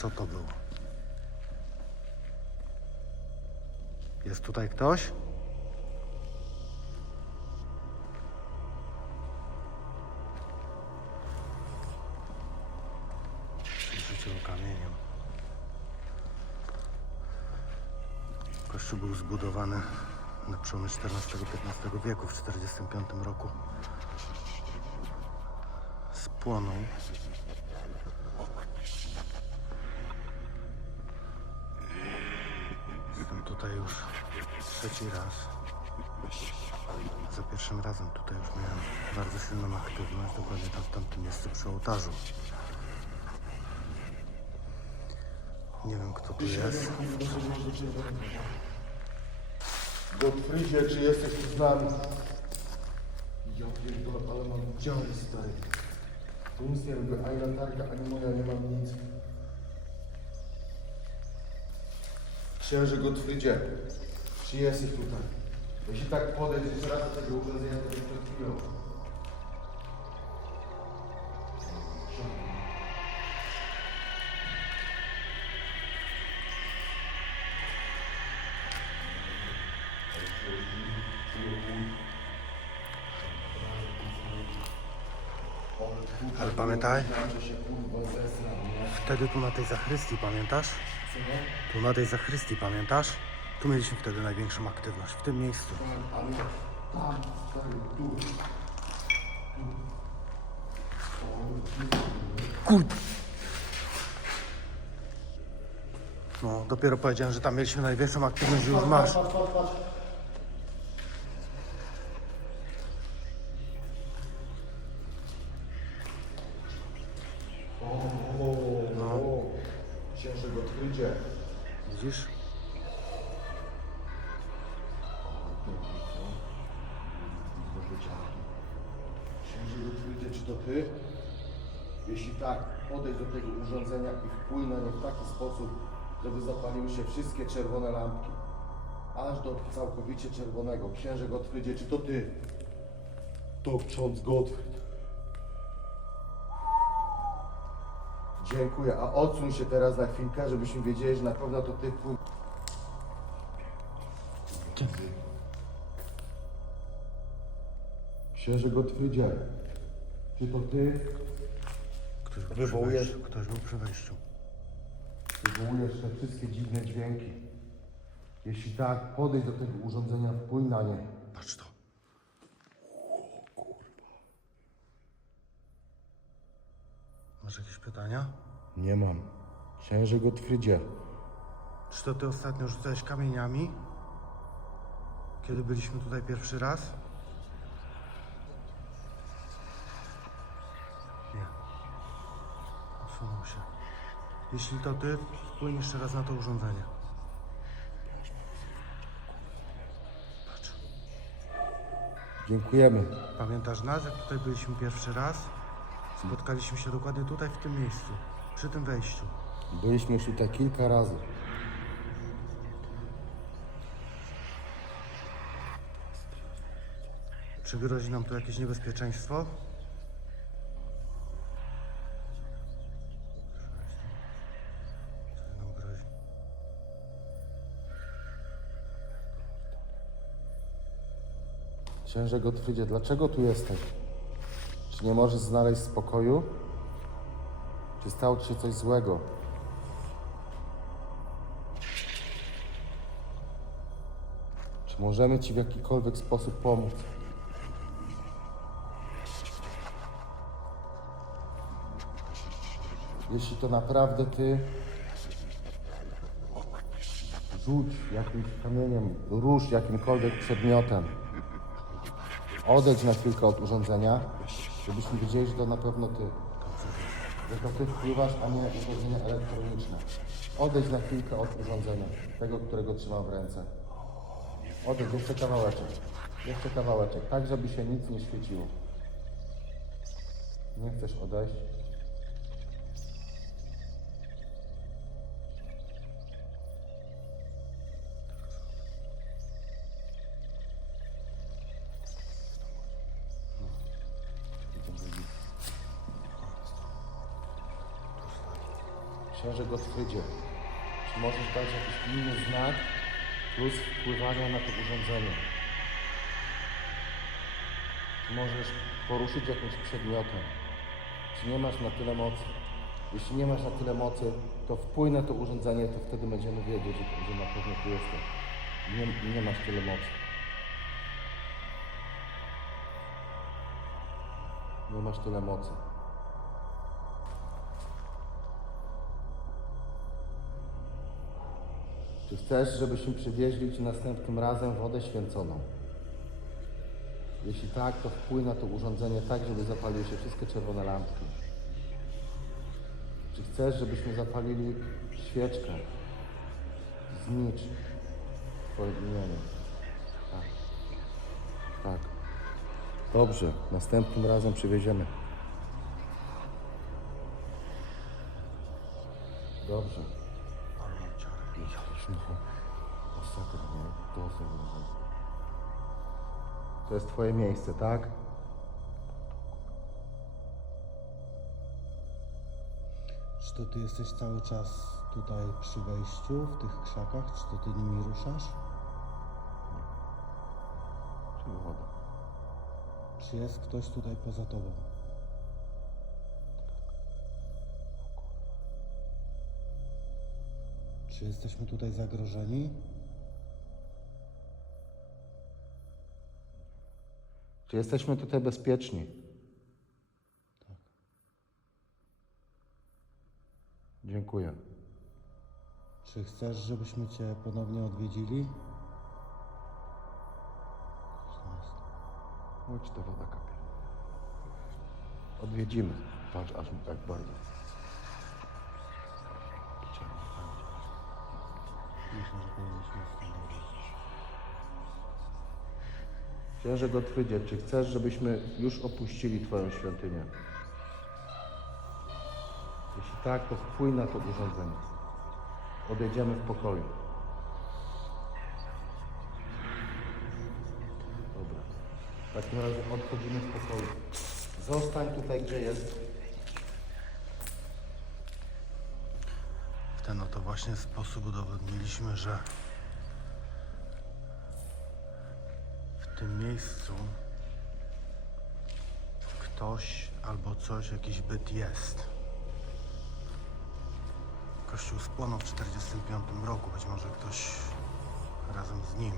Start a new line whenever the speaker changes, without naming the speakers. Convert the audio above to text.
Co to było? Jest tutaj ktoś? Rzucił kamieniem. Kościół był zbudowany na przełomie XIV-XV wieku, w 45 roku. Spłonął. Tutaj już trzeci raz. Za pierwszym razem tutaj już miałem bardzo silną aktywność, dokładnie tam w tamtym miejscu przy ołtarzu. Nie wiem kto tu jest.
Gottfriedzie, czy jesteś tu z nami? Ja pierdolę, ale mam dziary, stary. Tu nic nie robię, ani latarka, ani moja, nie mam nic. Księże Gottfriedzie, czy jesteś tutaj? Jeśli tak podejść jeszcze raz do tego urządzenia, to będzie przed chwilą.
Ale pamiętaj, wtedy tu na tej zachrystii, pamiętasz? Tu na tej zachrystii, pamiętasz? Tu mieliśmy wtedy największą aktywność, w tym miejscu.
Ale tam, stary, tu.
Kur... No, dopiero powiedziałem, że tam mieliśmy największą aktywność, już masz.
Patrz, patrz, patrz. O,
No.
o, księże Gottfriedzie.
Widzisz?
Gottfriedzie, czy to ty? Jeśli tak, podejdź do tego urządzenia i wpłyń na nie w taki sposób, żeby zapaliły się wszystkie czerwone lampki. Aż do całkowicie czerwonego. Księże Gottfriedzie, czy to ty? To ksiądz Gottfried. Dziękuję. A odsuń się teraz na chwilkę, żebyśmy wiedzieli, że na pewno to ty wpływ... Księże Gottfriedzie, czy to ty
Ktoś był, przy
Wywołujesz-
wejściu. Ktoś był przy wejściu.
wywołujesz te wszystkie dziwne dźwięki? Jeśli tak, podejdź do tego urządzenia, wpłyń na nie.
Patrz to. Masz jakieś pytania?
Nie mam. Księże Gottfriedzie,
Czy to ty ostatnio rzucałeś kamieniami? Kiedy byliśmy tutaj pierwszy raz? Nie. Usunął się. Jeśli to ty, wpłyń jeszcze raz na to urządzenie. Patrz.
dziękujemy.
Pamiętasz nas, jak tutaj byliśmy pierwszy raz? Spotkaliśmy się dokładnie tutaj, w tym miejscu. Przy tym wejściu.
Byliśmy już tutaj kilka razy.
Czy grozi nam tu jakieś niebezpieczeństwo? Co nam grozi?
Księże Gottfriedzie, dlaczego tu jesteś? Czy nie możesz znaleźć spokoju? Czy stało ci się coś złego? Czy możemy ci w jakikolwiek sposób pomóc? Jeśli to naprawdę ty, rzuć jakimś kamieniem, rusz jakimkolwiek przedmiotem. Odejdź na chwilkę od urządzenia, żebyśmy wiedzieli, że to na pewno ty. Że to ty wpływasz, a nie urządzenie elektroniczne. Odejdź na chwilkę od urządzenia, tego, którego trzymam w ręce. Odejdź, jeszcze kawałeczek. Jeszcze kawałeczek, tak żeby się nic nie świeciło. Nie chcesz odejść? Księże Gottfrydzie, czy możesz dać jakiś inny znak plus wpływania na to urządzenie? Czy możesz poruszyć jakimś przedmiotem? Czy nie masz na tyle mocy? Jeśli nie masz na tyle mocy, to wpłyń na to urządzenie, to wtedy będziemy wiedzieć, że na pewno tu jesteś. Nie, nie masz tyle mocy. Nie masz tyle mocy. Czy chcesz, żebyśmy przywieźli Ci następnym razem wodę święconą? Jeśli tak, to wpłyń na to urządzenie tak, żeby zapaliły się wszystkie czerwone lampki. Czy chcesz, żebyśmy zapalili świeczkę? Znicz Twoim imieniem. Tak. Tak. Dobrze, następnym razem przywieziemy. Dobrze. No, sobie. To jest Twoje miejsce, tak?
Czy to ty jesteś cały czas tutaj przy wejściu, w tych krzakach? Czy to ty nimi ruszasz?
Czyli woda.
Czy jest ktoś tutaj poza tobą? Czy jesteśmy tutaj zagrożeni?
Czy jesteśmy tutaj bezpieczni?
Tak.
Dziękuję.
Czy chcesz, żebyśmy cię ponownie odwiedzili?
Chodź, ta woda kapie. Odwiedzimy. Patrz, aż mi tak bardzo.
Myślę, że powinniśmy odejść.
Księże Gottfrydzie, czy chcesz, żebyśmy już opuścili Twoją świątynię? Jeśli tak, to wpłyń na to urządzenie. Odejdziemy w pokoju. Dobra. W takim razie odchodzimy w pokoju. Zostań tutaj, gdzie jest.
W ten oto właśnie sposób udowodniliśmy, że w tym miejscu ktoś albo coś, jakiś byt jest. Kościół spłonął w 1945 roku, być może ktoś razem z nim.